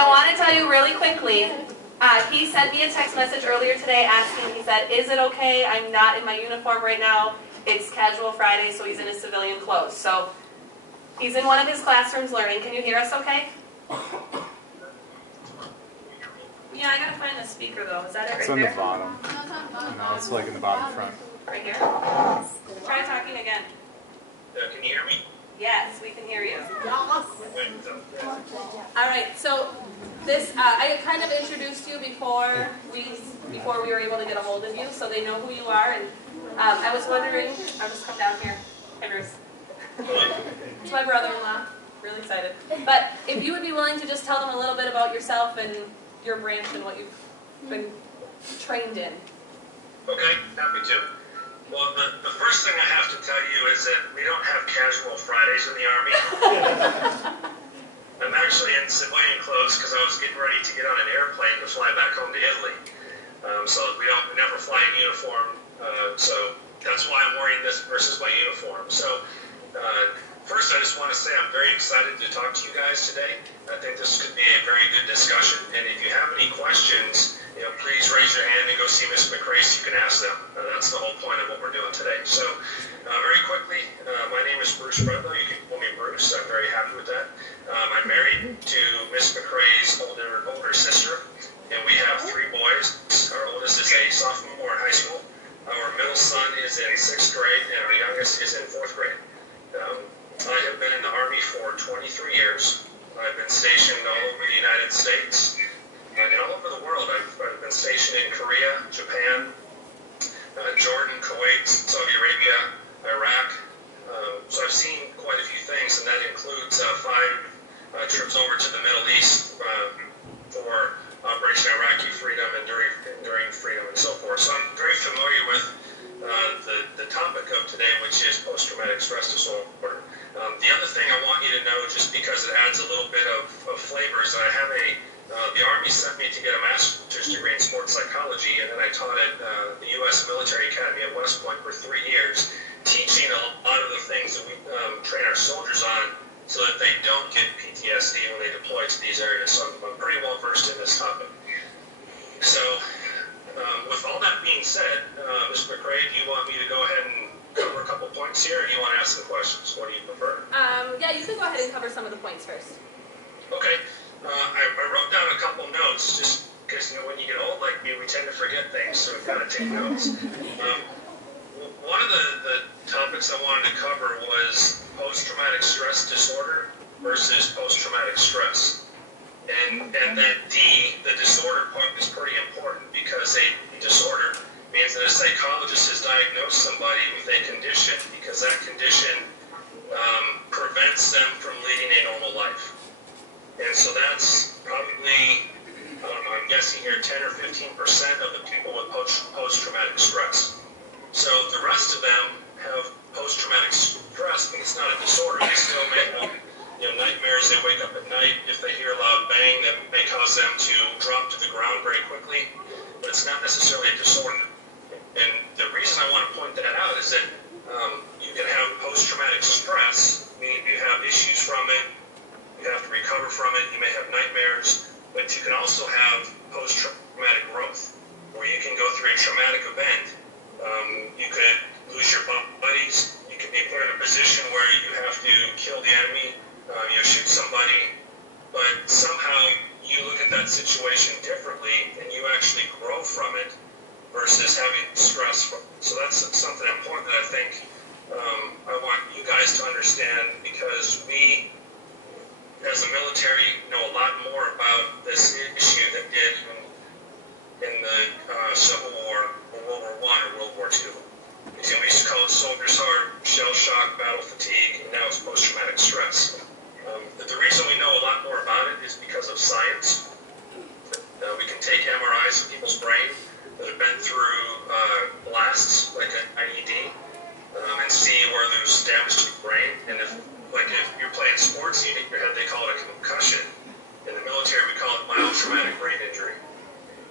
I want to tell you really quickly, he sent me a text message earlier today asking, he said, is it okay? I'm not in my uniform right now. It's casual Friday, so he's in his civilian clothes. So he's in one of his classrooms learning. Can you hear us okay? Yeah, I gotta find the speaker though. Is that it right there? It's on the bottom. No, it's like in the bottom front. Right here? Try talking again. Can you hear me? Yes, we can hear you. Alright, so this, I kind of introduced you before we were able to get a hold of you, so they know who you are. And I was wondering, I'll just come down here. Hi, Bruce. It's my brother-in-law. Really excited. But if you would be willing to just tell them a little bit about yourself and your branch and what you've been trained in. Okay, happy to. Well, the first thing I have to tell you is that we don't have casual Fridays in the Army. I'm actually in civilian clothes because I was getting ready to get on an airplane to fly back home to Italy. So we never fly in uniform. So that's why I'm wearing this versus my uniform. So first, I just want to say I'm very excited to talk to you guys today. I think this could be a very good discussion. And if you have any questions, please raise your hand and go see Miss McRae so you can ask them. That's the whole point of what we're doing today. So very quickly, my name is Bruce Bredlow. You can call me Bruce. I'm very happy with that. I'm married to Miss McRae's older sister, and we have 3 boys. Our oldest is a sophomore in high school. Our middle son is in 6th grade, and our youngest is in 4th grade. I have been in the Army for 23 years. I've been stationed all over the United States and all over the world. I've been stationed in Korea, Japan, Jordan, Kuwait, Saudi Arabia, Iraq. So I've seen quite a few things, and that includes 5 trips over to the Middle East for Operation Iraqi Freedom and during Freedom and so forth. So I'm very familiar with the topic of today, which is post-traumatic stress disorder. The other thing I want you to know, just because it adds a little bit of flavor, is that I have the Army sent me to get a master's degree in sports psychology, and then I taught at the U.S. Military Academy at West Point for 3 years, teaching a lot of the things that we train our soldiers on so that they don't get PTSD when they deploy to these areas. So I'm pretty well versed in this topic. So with all that being said, Ms. McRae, do you want me to go ahead and cover a couple points here, or do you want to ask some questions? What do you prefer? Yeah, you can go ahead and cover some of the points first. Okay. I wrote down a couple notes, just because, when you get old like me, we tend to forget things, so we've got to take notes. One of the topics I wanted to cover was post-traumatic stress disorder versus post-traumatic stress. And that D, the disorder part, is pretty important, because a disorder means that a psychologist has diagnosed somebody with a condition because that condition prevents them from leading a normal life. And so that's probably, I don't know, I'm guessing here 10 or 15% of the people with post-traumatic stress. So the rest of them have post-traumatic stress, but it's not a disorder. They still may have nightmares. They wake up at night. If they hear a loud bang, that may cause them to drop to the ground very quickly, but it's not necessarily a disorder. And the reason I want to point that out is that you can have post-traumatic stress, meaning you have issues from it, you have to recover from it, you may have nightmares, but you can also have post-traumatic growth, where you can go through a traumatic event. You could lose your buddies, you could be put in a position where you have to kill the enemy, shoot somebody, but somehow you look at that situation differently and you actually grow from it versus having stress from it. So that's something important that I think I want you guys to understand, because we, as a military, know a lot more about this issue than did in the Civil War, or World War I, or World War II. Because we used to call it soldier's heart, shell shock, battle fatigue, and now it's post-traumatic stress. The reason we know a lot more about it is because of science. We can take MRIs of people's brain that have been through blasts, like an IED, and see where there's damage to the brain. And if you're playing sports, you hit your head, they call it a concussion. In the military, we call it mild traumatic brain injury.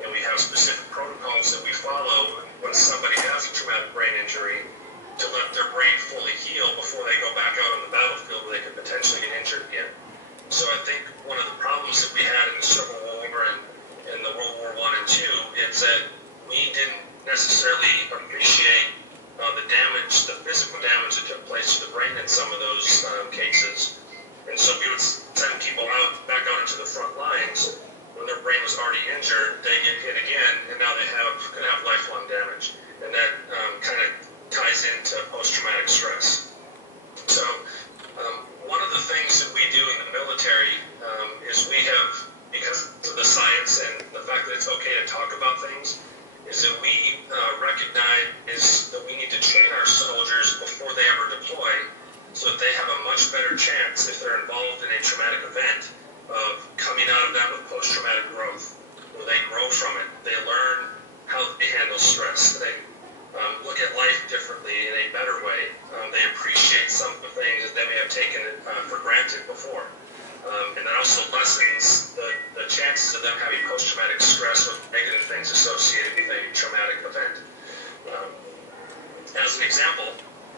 And we have specific protocols that we follow when somebody has a traumatic brain injury to let their brain fully heal before they go back out on the battlefield where they could potentially get injured again. So so I think one of the problems that we had in the Civil War and in the World War I and II is that we didn't necessarily appreciate the damage, the physical damage that took place to the brain in some of those cases. And so we would send people back out into the front lines when their brain was already injured. They get hit again, and now they could have lifelong damage. And that kind of ties into post-traumatic stress. So one of the things that we do in the military is we have, because of the science and the fact that it's okay to talk about things, is that we recognize that we need to train our soldiers before they ever deploy so that they have a much better chance, if they're involved in a traumatic event, of coming out of that with post-traumatic growth, where they grow from it. They learn how they handle stress. They look at life differently in a better way. They appreciate some of the things that they may have taken for granted before. And that also lessens the chances of them having post-traumatic stress with negative things associated with a traumatic event. As an example,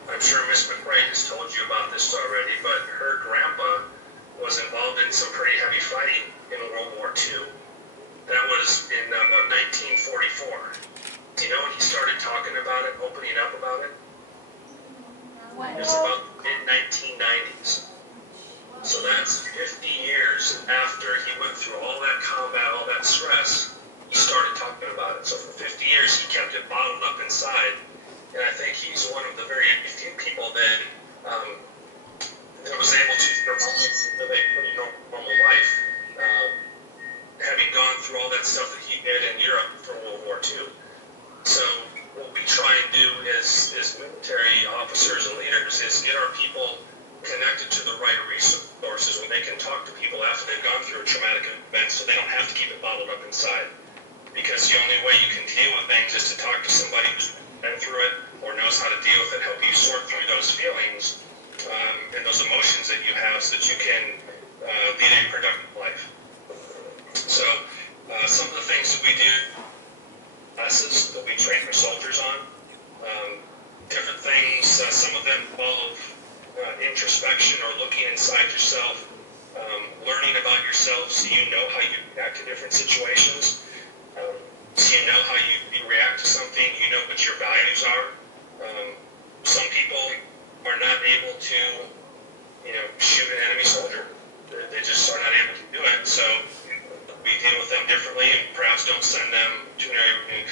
I'm sure Miss McRae has told you about this already, but her grandpa was involved in some pretty heavy fighting in World War II. That was in about 1944. Do you know when he started talking about it, opening up about it? It was about the mid-1990s. So that's 50 years after he went through all that combat, all that stress, he started talking about it. So for 50 years, he kept it bottled up inside. And I think he's one of the very few people that was able to survive a pretty normal life, having gone through all that stuff that he did in Europe for World War II. So what we try and do as military officers and leaders is get our people connected to the right resources when they can talk to people after they've gone through a traumatic event so they don't have to keep it bottled up inside. Because the only way you can deal with things is to talk to somebody who's been through it or knows how to deal with it, help you sort through those feelings and those emotions that you have so that you can lead a productive life. So some of the things that we do, classes that we train our soldiers on, different things, some of them involve introspection or looking inside yourself, learning about yourself so you know how you react to different situations, so you know how you react to something, you know what your values are. Some people are not able to, shoot an enemy soldier. They just are not able to do it, so we deal with them differently and perhaps don't send them to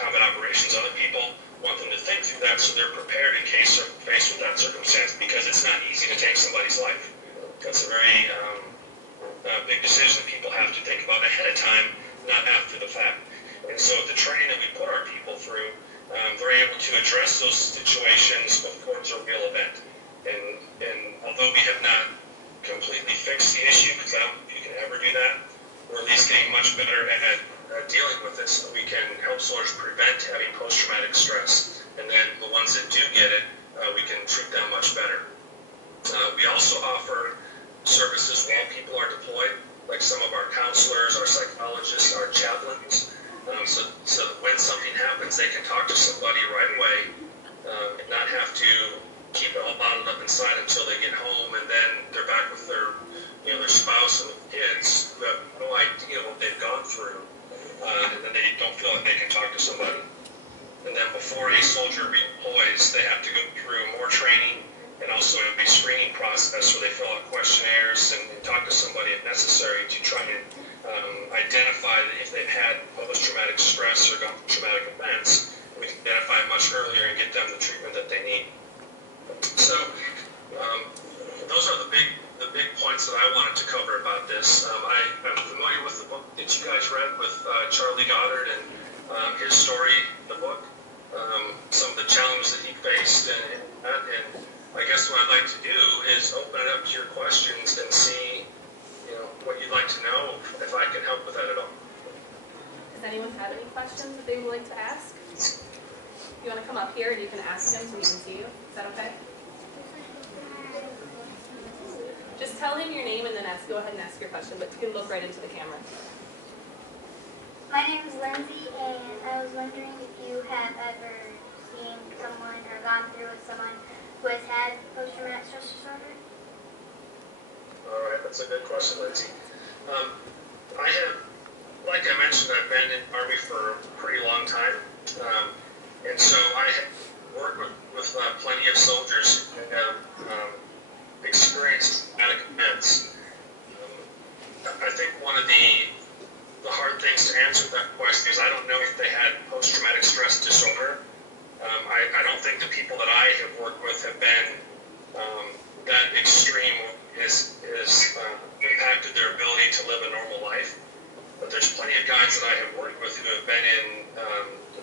combat operations. Other people want them to think through that so they're prepared in case they're faced with that circumstance, because it's not easy to take somebody's life. That's a very big decision that people have to think about ahead of time, not after the fact. And so the training that we put our people through, they're able to address those situations before it's a real event. And although we have not completely fixed the issue, because I don't think you can ever do that, we're at least getting much better at dealing with it so that we can help soldiers prevent having post-traumatic stress. And then the ones that do get it, we can treat them much better. We also offer services while people are deployed, like some of our counselors, our psychologists, our chaplains, so that when something happens, they can talk to somebody right away and not have to keep it all bottled up inside until they get home, and then they're back with their spouse and kids who have no idea what they've gone through, and then they don't feel like they can talk to somebody. And then before a soldier redeploys, they have to go through more training and also a screening process where they fill out questionnaires and talk to somebody if necessary to try and identify that if they've had post-traumatic stress or gone through traumatic events, we can identify it much earlier and get them the treatment that they need. So those are the big points that I wanted to cover about this. I'm familiar with the book that you guys read with Charlie Goddard and his story in the book, some of the challenges that he faced, and I guess what I'd like to do is open it up to your questions and see what you'd like to know, if I can help with that at all. Does anyone have any questions that they would like to ask? You want to come up here and you can ask him so we can see you? Is that okay? Just tell him your name and then go ahead and ask your question, but you can look right into the camera. My name is Lindsay, and I was wondering if you have ever seen someone or gone through with someone who has had post-traumatic stress disorder? All right, that's a good question, Lindsay. I have, like I mentioned, I've been in Army for a pretty long time, and so I have worked with plenty of soldiers who have experienced traumatic events. I think one of the hard things to answer that question is I don't know if they had post-traumatic stress disorder. I don't think the people that I have worked with have been that extreme has impacted their ability to live a normal life. But there's plenty of guys that I have worked with who have been in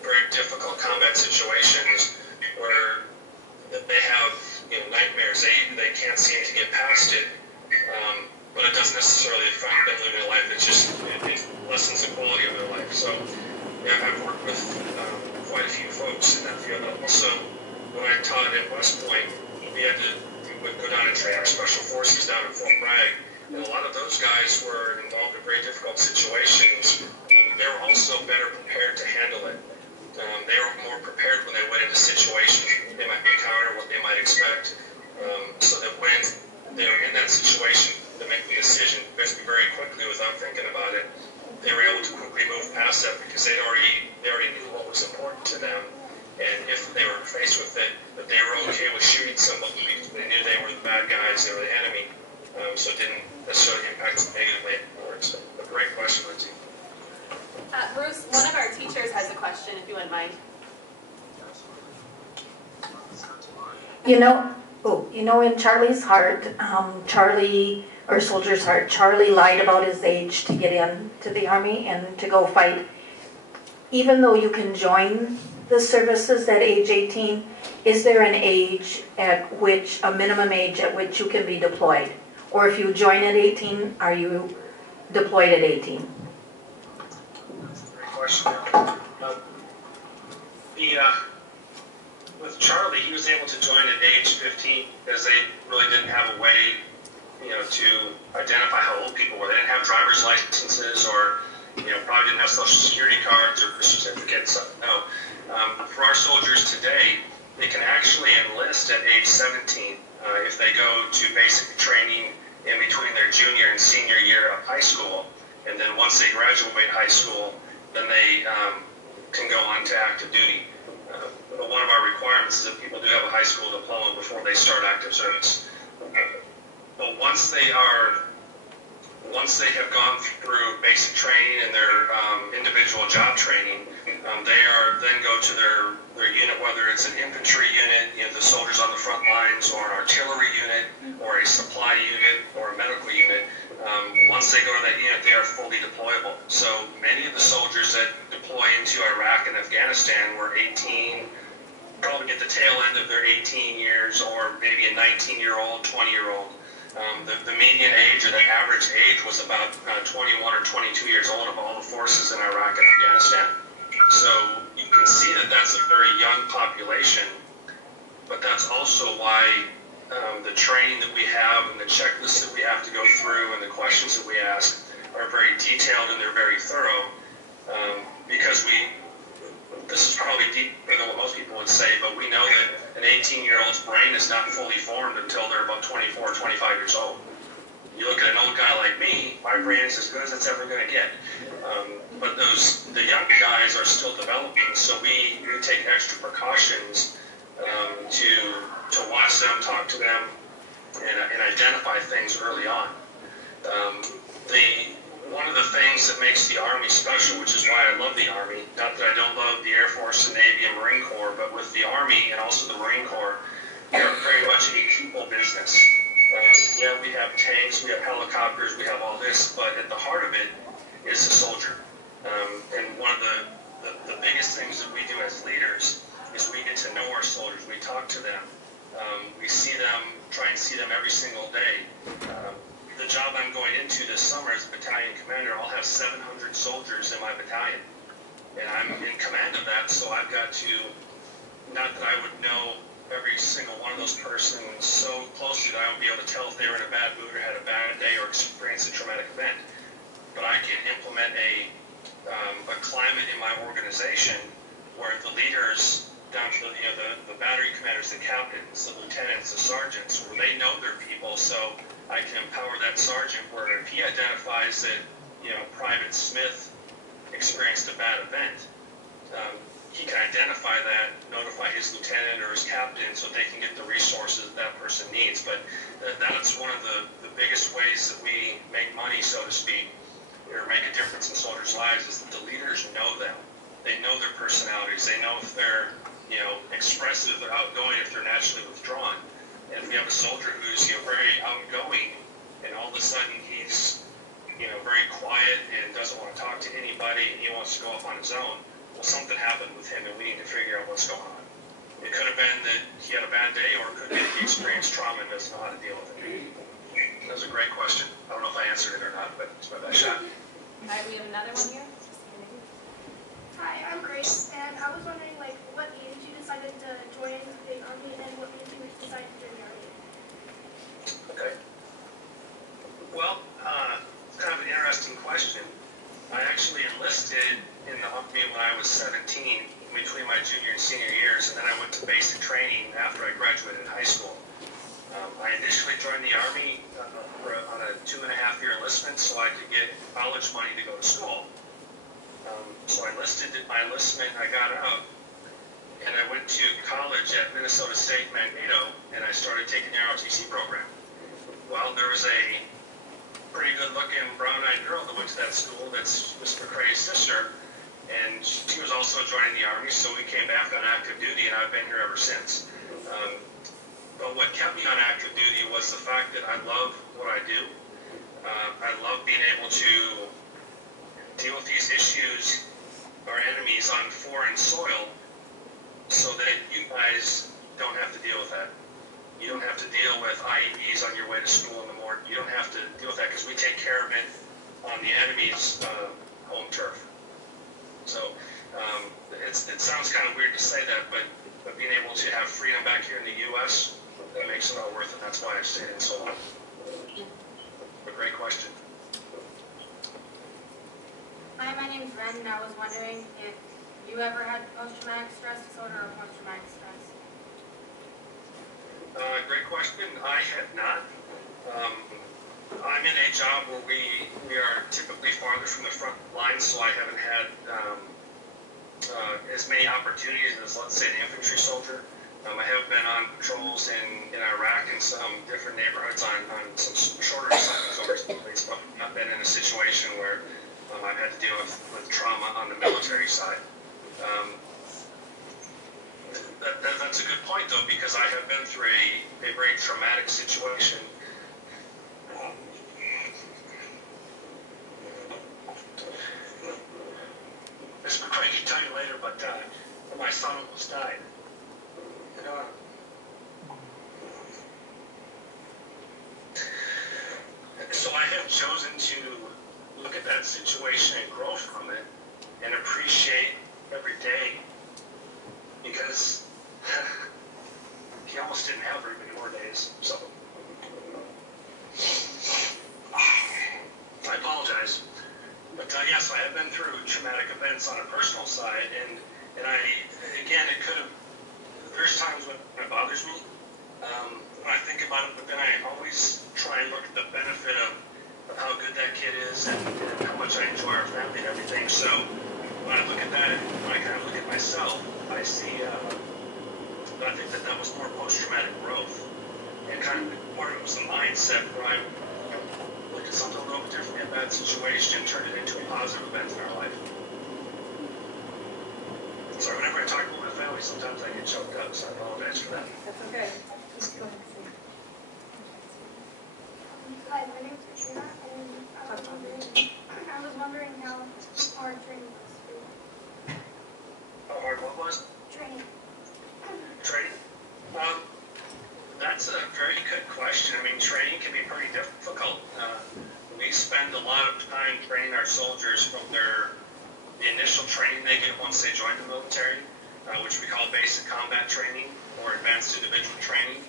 very difficult combat situations where they have nightmares. They can't seem to get past it. But it doesn't necessarily affect them living their life. It lessens the quality of their life. So yeah, I've worked with quite a few folks in that field. Also, when I taught at West Point, we would go down and train our special forces down at Fort Bragg, and a lot of those guys were involved in very difficult situations. They were also better prepared to handle it. They were more prepared when they went into situations they might encounter, what they might expect, so that when they were in that situation to make the decision basically very quickly without thinking about it, they were able to quickly move past that because they already knew what was important to them. And if they were faced with it, that they were okay with shooting somebody because they knew they were the bad guys, they were the enemy, so it didn't necessarily impact them negatively afterwards. So, a great question, Lindsay. Bruce, one of our teachers has a question, if you wouldn't mind. In Charlie's heart, soldier's heart, Charlie lied about his age to get into the Army and to go fight. Even though you can join the services at age 18, is there an age at which, a minimum age at which you can be deployed? Or if you join at 18, are you deployed at 18? That's a great question. With Charlie, he was able to join at age 15 because they really didn't have a way, to identify how old people were. They didn't have driver's licenses or, probably didn't have social security cards or certificates. No. For our soldiers today, they can actually enlist at age 17 if they go to basic training in between their junior and senior year of high school. And then once they graduate high school, then they can go on to active duty. But one of our requirements is that people do have a high school diploma before they start active service. But once they have gone through basic training and their individual job training, they are then go to their unit, whether it's an infantry unit, the soldiers on the front lines, or an artillery unit, or a supply unit, or a medical unit. Once they go to that unit, they are fully deployable. So many of the soldiers that deploy into Iraq and Afghanistan were 18, probably at the tail end of their 18 years, or maybe a 19-year-old, 20-year-old. The median age or the average age was about 21 or 22 years old of all the forces in Iraq and Afghanistan. So you can see that that's a very young population, but that's also why the training that we have and the checklists that we have to go through and the questions that we ask are very detailed and they're very thorough, because this is probably deeper than what most people would say, but we know that an 18-year-old's brain is not fully formed until they're about 24 or 25 years old. You look at an old guy like me, my brain is as good as it's ever going to get. But the young guys are still developing, so we take extra precautions to watch them, talk to them, and identify things early on. One of the things that makes the Army special, which is why I love the Army, not that I don't love the Air Force, the Navy, and Marine Corps, but with the Army and also the Marine Corps, they're very much a people business. We have tanks, we have helicopters, we have all this, but at the heart of it is the soldier. And one of the biggest things that we do as leaders is we get to know our soldiers. We talk to them. We see them, try and see them every single day. The job I'm going into this summer as a battalion commander, I'll have 700 soldiers in my battalion. And I'm in command of that, so I've got to, not that I would know every single one of those persons so closely that I would be able to tell if they were in a bad mood or had a bad day or experienced a traumatic event. But I can implement a climate in my organization where the leaders, down to the battery commanders, the captains, the lieutenants, the sergeants, where they know their people, so I can empower that sergeant where if he identifies that, Private Smith experienced a bad event, he can identify that, notify his lieutenant or his captain so they can get the resources that person needs. But that's one of the biggest ways that we make money, so to speak, or make a difference in soldiers' lives, is that the leaders know them. They know their personalities. They know if they're, expressive, they're outgoing, if they're naturally withdrawn. And if we have a soldier who's, very outgoing, and all of a sudden he's, very quiet and doesn't want to talk to anybody, and he wants to go off on his own, well, something happened with him, and we need to figure out what's going on. It could have been that he had a bad day, or it could be that he experienced trauma and doesn't know how to deal with it. That was a great question. I don't know if I answered it or not, but it's my best shot. All right, we have another one here. Hi, I'm Grace, and I was wondering, what age you decided to join the Army, and what age you decided to join the Army. Okay. Well, it's kind of an interesting question. I actually enlisted in the Army when I was 17, between my junior and senior years, and then I went to basic training after I graduated high school. I initially joined the Army on a 2.5-year enlistment so I could get college money to go to school. So I enlisted, did my enlistment, I got out, and I went to college at Minnesota State Mankato, and I started taking the ROTC program. Well, there was a pretty good-looking brown-eyed girl that went to that school that's Miss McRae's sister, and she was also joining the Army, so we came back on active duty, and I've been here ever since. But what kept me on active duty was the fact that I love what I do. I love being able to deal with these issues, our enemies, on foreign soil, so that you guys don't have to deal with that. You don't have to deal with IEDs on your way to school in the morning. You don't have to deal with that because we take care of it on the enemy's home turf. So it sounds kind of weird to say that, but being able to have freedom back here in the U.S., that makes it all worth it. That's why I've stayed in so long. A great question. Hi, my name's Ren, and I was wondering if you ever had post-traumatic stress disorder or post-traumatic stress. Great question. I have not. I'm in a job where we are typically farther from the front line, so I haven't had as many opportunities as, let's say, an infantry soldier. I have been on patrols in Iraq and some different neighborhoods on some shorter assignments overseas, but I've been in a situation where I've had to deal with trauma on the military side. That's a good point, though, because I have been through a very traumatic situation. Mr. McRae can tell you later, but my son almost died. So I have chosen to look at that situation and grow from it and appreciate every day, because he almost didn't have very many more days. So I apologize. But yes, I have been through traumatic events on a personal side, and it could have, there's times when it bothers me when I think about it, but then I always try and look at the benefit of how good that kid is and how much I enjoy our family and everything. So when I look at that, when I kind of look at myself, I see, I think that was more post-traumatic growth. And kind of part of it was the mindset where I looked at something a little bit differently, a bad situation, and turned it into a positive event in our life. Sorry, whenever I talk about my family, sometimes I get choked up, so I apologize for that. That's okay. Hi, my name's Katrina, and I was wondering how hard training was for you. How hard what was? Training. Training? That's a very good question. I mean, training can be pretty difficult. We spend a lot of time training our soldiers from the initial training they get once they join the military, which we call basic combat training or advanced individual training.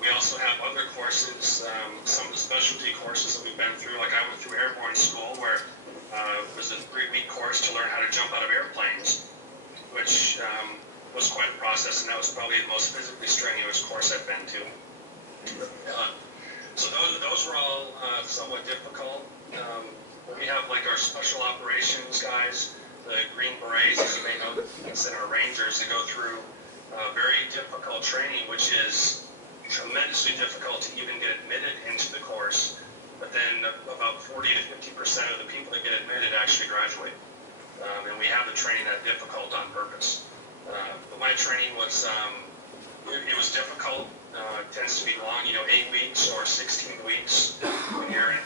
We also have other courses, some of the specialty courses that we've been through, like I went through airborne school where it was a 3-week course to learn how to jump out of airplanes, which was quite a process, and that was probably the most physically strenuous course I've been to. So those were all somewhat difficult. We have like our special operations guys, the Green Berets, as you may know, and our Rangers, that go through very difficult training, which is tremendously difficult to even get admitted into the course. But then about 40 to 50% of the people that get admitted actually graduate. And we have the training that difficult on purpose. But my training was, it was difficult. It tends to be long, 8 weeks or 16 weeks when you're in an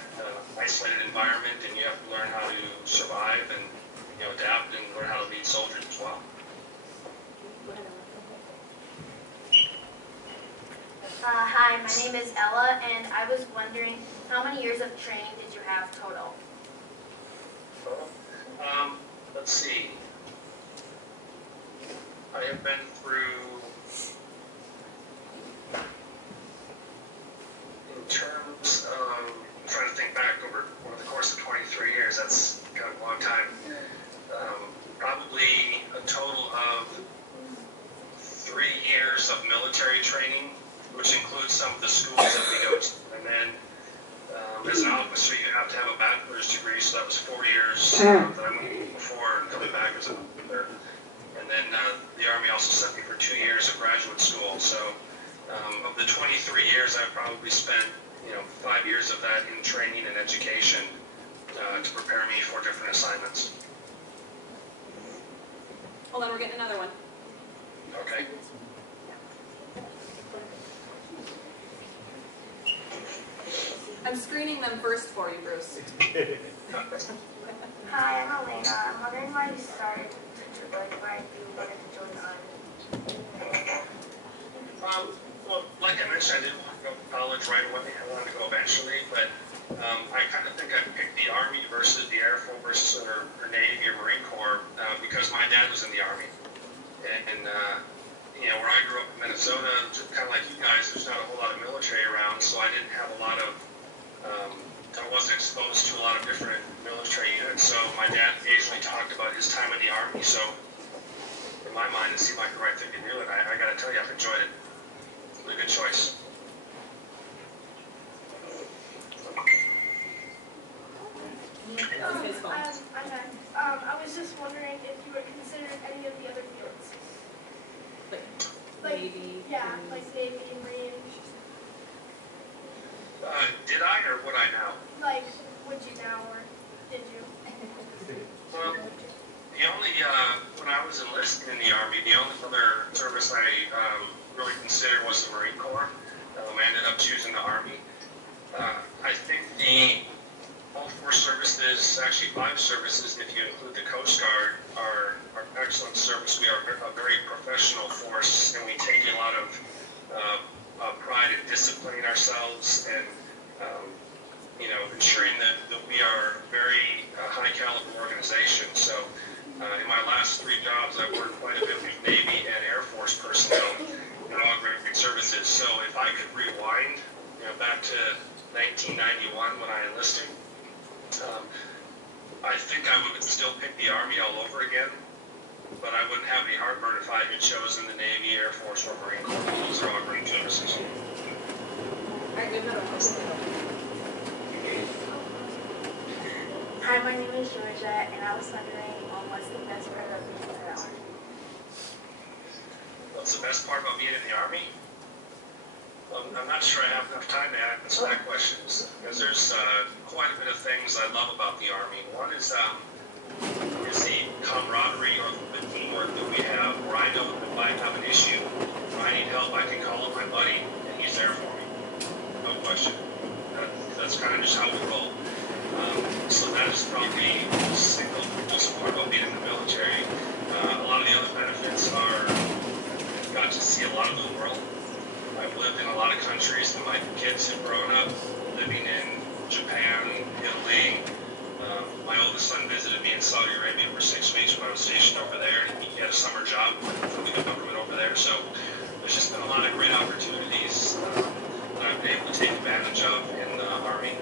isolated environment and you have to learn how to survive and adapt and learn how to lead soldiers as well. Hi, my name is Ella, and I was wondering how many years of training did you have total? Let's see. I have been through, in terms of, I'm trying to think back over the course of 23 years, that's kind of a long time. Probably a total of 3 years of military training, which includes some of the schools that we go to. And then as an officer, you have to have a bachelor's degree, so that was 4 years that I went before coming back as an officer. And then the Army also sent me for 2 years of graduate school. So of the 23 years, I've probably spent 5 years of that in training and education to prepare me for different assignments. Hold on, we're getting another one. Okay. I'm screening them first for you, Bruce. Hi, I'm Elena. I'm wondering why you started why you wanted to join the Army. Well, like I mentioned, I didn't want to go to college right away. I wanted to go eventually, but I kind of think I picked the Army versus the Air Force or Navy or Marine Corps because my dad was in the Army. And where I grew up in Minnesota, kind of like you guys, there's not a whole lot of military around, so I didn't have a lot of, I wasn't exposed to a lot of different military units. So my dad occasionally talked about his time in the Army, so in my mind, it seemed like the right thing to do, and I got to tell you, I've enjoyed it. It was a good choice. I was just wondering if you would consider any of the other fields. Like Navy. Yeah, like Navy, Marine. Did I or would I now? Like, would you now or did you? Well, the only, when I was enlisted in the Army, the only other service I really considered was the Marine Corps. I ended up choosing the Army. I think all 4 services, actually 5 services, if you include the Coast Guard, are excellent service. We are a very professional force, and we take a lot of pride in disciplining ourselves and ensuring that we are a very high caliber organization. So in my last 3 jobs, I've worked quite a bit with Navy and Air Force personnel in all great services. So if I could rewind back to 1991 when I enlisted, I think I would still pick the Army all over again, but I wouldn't have any heartburn if I had chosen the Navy, Air Force, or Marine Corps. Those are all great services. All right, good enough. Hi, my name is Georgia, and I was wondering what's the best part of being in the Army? What's the best part about being in the Army? I'm not sure I have enough time to answer that question because there's quite a bit of things I love about the Army. One is the camaraderie or the teamwork that we have, where I know that if I have an issue, if I need help, I can call up my buddy and he's there for me. No question. That's kind of just how we roll. So that is probably the single most part about being in the military. A lot of the other benefits are I've got to see a lot of the world. I've lived in a lot of countries, and my kids have grown up living in Japan, Italy. My oldest son visited me in Saudi Arabia for 6 weeks when I was stationed over there, and he had a summer job for the government over there. So there's just been a lot of great opportunities that I've been able to take advantage of in the Army.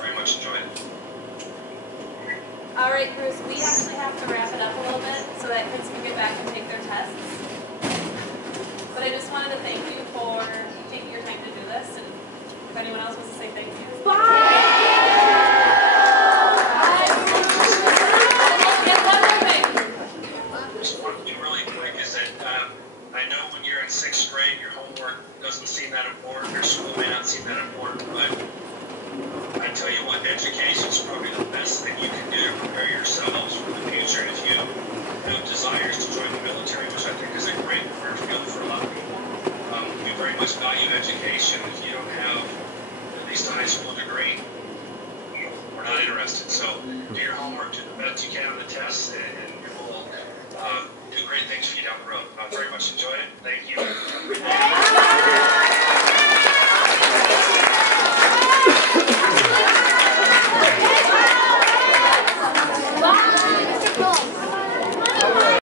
Very much enjoyed it. All right, Bruce, we actually have to wrap it up a little bit so that kids can get back and take their tests. But I just wanted to thank you for taking your time to do this. And if anyone else wants to say thank you. Just one thing really quick is that I know when you're in 6th grade, your homework doesn't seem that important, or school may not seem that important, but I tell you what, education is probably the best thing you can do to prepare yourselves for the future. And if you have desires to join the military, which I think is a great career field for a lot of people, we very much value education. If you don't have at least a high school degree, we're not interested. So do your homework, do the best you can on the tests, and you will do great things for you down the road. I very much enjoyed it. Thank you.